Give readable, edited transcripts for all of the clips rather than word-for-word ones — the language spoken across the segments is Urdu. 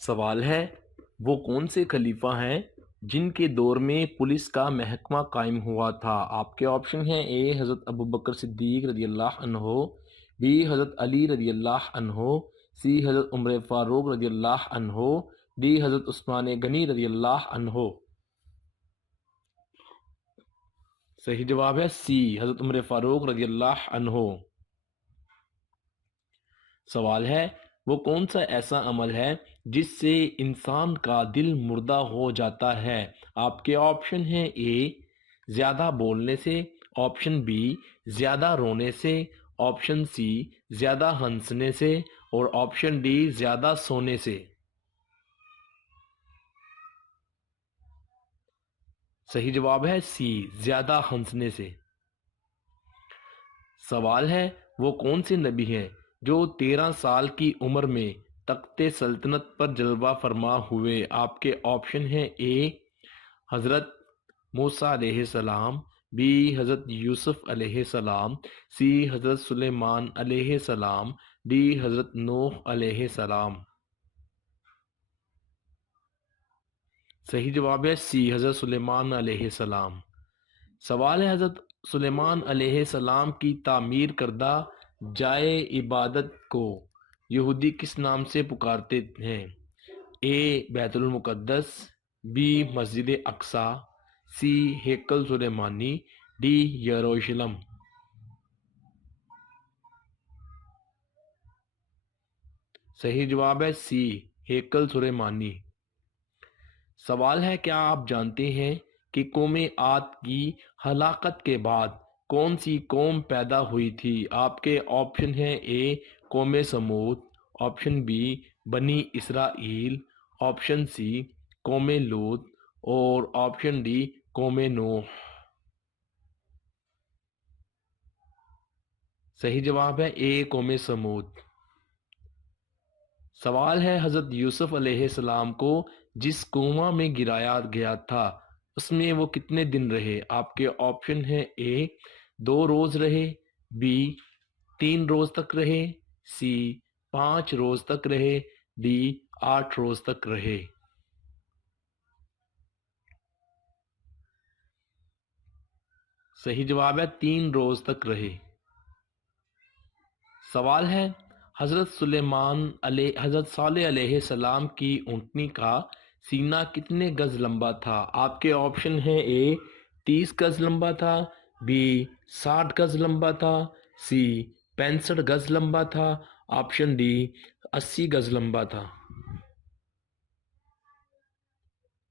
سوال ہے وہ کون سے خلیفہ ہیں جن کے دور میں پولیس کا محکمہ قائم ہوا تھا؟ آپ کے آپشن ہیں: اے حضرت ابوبکر صدیق رضی اللہ عنہ، بی حضرت علی رضی اللہ عنہ، سی حضرت عمر فاروق رضی اللہ عنہ، ڈی حضرت عثمان غنی رضی اللہ عنہ۔ صحیح جواب ہے سی، حضرت عمر فاروق رضی اللہ عنہ۔ سوال ہے وہ کون سا ایسا عمل ہے جس سے انسان کا دل مردہ ہو جاتا ہے؟ آپ کے آپشن ہیں: اے زیادہ بولنے سے، آپشن بی زیادہ رونے سے، آپشن سی زیادہ ہنسنے سے، اور آپشن ڈی زیادہ سونے سے۔ صحیح جواب ہے سی، زیادہ ہنسنے سے۔ سوال ہے وہ کون سے نبی ہیں جو 13 سال کی عمر میں تخت سلطنت پر جلوہ فرما ہوئے؟ آپ کے آپشن ہیں: اے حضرت موسیٰ علیہ السلام، بی حضرت یوسف علیہ السلام، سی حضرت سلیمان علیہ السلام، ڈی حضرت نوح علیہ السلام۔ صحیح جواب ہے سی، حضرت سلیمان علیہ السلام۔ سوال ہے حضرت سلیمان علیہ السلام کی تعمیر کردہ جائے عبادت کو یہودی کس نام سے پکارتے ہیں؟ اے بیت المقدس، بی مسجد اقصی، سی ہیکل سلیمانی، ڈی یروشلم۔ صحیح جواب ہے سی، ہیکل سلیمانی۔ سوال ہے کیا آپ جانتے ہیں کہ قوم عاد کی ہلاکت کے بعد کون سی قوم پیدا ہوئی تھی؟ آپ کے آپشن ہیں: اے قوم سمود، آپشن بی بنی اسرائیل، آپشن سی قوم لوط، اور آپشن ڈی قوم نوح۔ صحیح جواب ہے اے قوم سمود۔ سوال ہے حضرت یوسف علیہ السلام کو جس کنواں میں گرایا گیا تھا اس میں وہ کتنے دن رہے؟ آپ کے آپشن ہیں: اے 2 روز رہے، بی 3 روز تک رہے، سی 5 روز تک رہے، ڈی 8 روز تک رہے۔ صحیح جواب ہے 3 روز تک رہے۔ سوال ہے حضرت صالح علیہ السلام کی اونٹنی کا سینہ کتنے گز لمبا تھا؟ آپ کے آپشن ہیں: اے 30 گز لمبا تھا، بی 60 گز لمبا تھا، سی 65 گز لمبا تھا، آپشن ڈی 80 گز لمبا تھا۔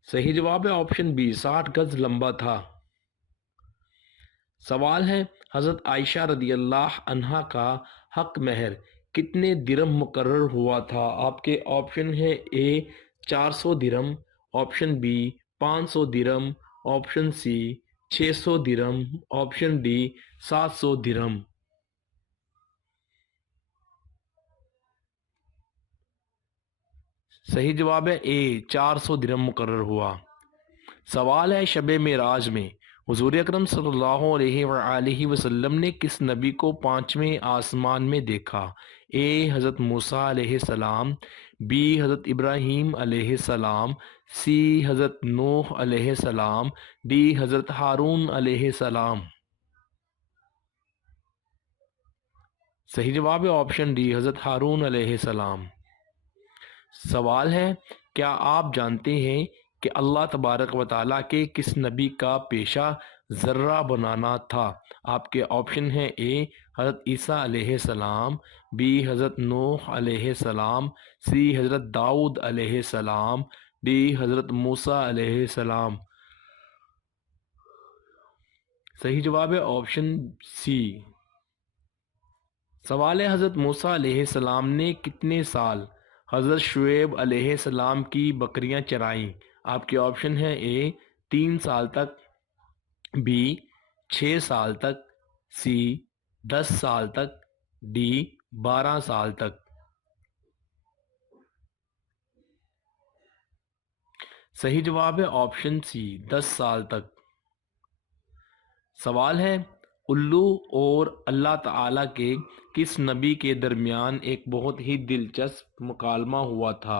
صحیح جواب ہے آپشن بی، 60 گز لمبا تھا۔ سوال ہے حضرت عائشہ رضی اللہ عنہا کا حق مہر کتنے درہم مقرر ہوا تھا؟ آپ کے آپشن ہیں: اے 400 درہم، آپشن بی 500 درہم، آپشن سی 600 درہم، آپشن ڈی 700 درہم۔ صحیح جواب ہے اے، 400 درہم مقرر ہوا۔ سوال ہے شب معراج میں حضور اکرم صلی اللہ علیہ وآلہ وسلم نے کس نبی کو 5ویں آسمان میں دیکھا؟ اے حضرت موسیٰ علیہ السلام، بی حضرت ابراہیم علیہ السلام، سی حضرت نوح علیہ السلام، ڈی حضرت ہارون علیہ السلام۔ صحیح جواب ہے آپشن ڈی، حضرت ہارون علیہ السلام۔ سوال ہے کیا آپ جانتے ہیں کہ اللہ تبارک و تعالیٰ کے کس نبی کا پیشہ ذرہ بنانا تھا؟ آپ کے آپشن ہیں: اے حضرت عیسیٰ علیہ السلام، بی حضرت نوح علیہ السلام، سی حضرت داؤد علیہ السلام، ڈی حضرت موسیٰ علیہ السلام۔ صحیح جواب ہے آپشن سی۔ سوال ہے حضرت موسیٰ علیہ السلام نے کتنے سال حضرت شعیب علیہ السلام کی بکریاں چرائیں؟ آپ کے آپشن ہیں: اے 3 سال تک، بی 6 سال تک، سی 10 سال تک، ڈی 12 سال تک۔ صحیح جواب ہے آپشن سی، 10 سال تک۔ سوال ہے الو اور اللہ تعالیٰ کے کس نبی کے درمیان ایک بہت ہی دلچسپ مکالمہ ہوا تھا؟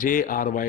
JRY